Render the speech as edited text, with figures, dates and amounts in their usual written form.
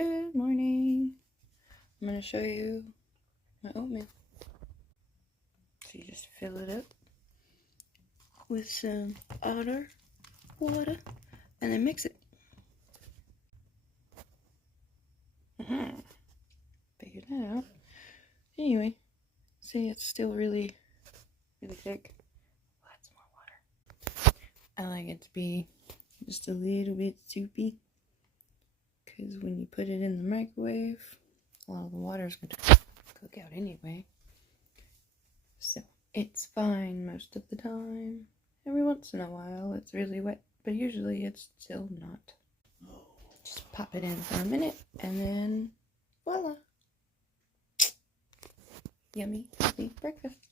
Good morning. I'm going to show you my oatmeal. So you just fill it up with some water, and then mix it. Figure that out. Anyway, see, it's still really thick. Lots more water. I like it to be just a little bit soupy, because when you put it in the microwave, well, the water's going to cook out anyway. So it's fine most of the time. Every once in a while it's really wet, but usually it's still not. Just pop it in for a minute and then voila. Yummy, healthy breakfast.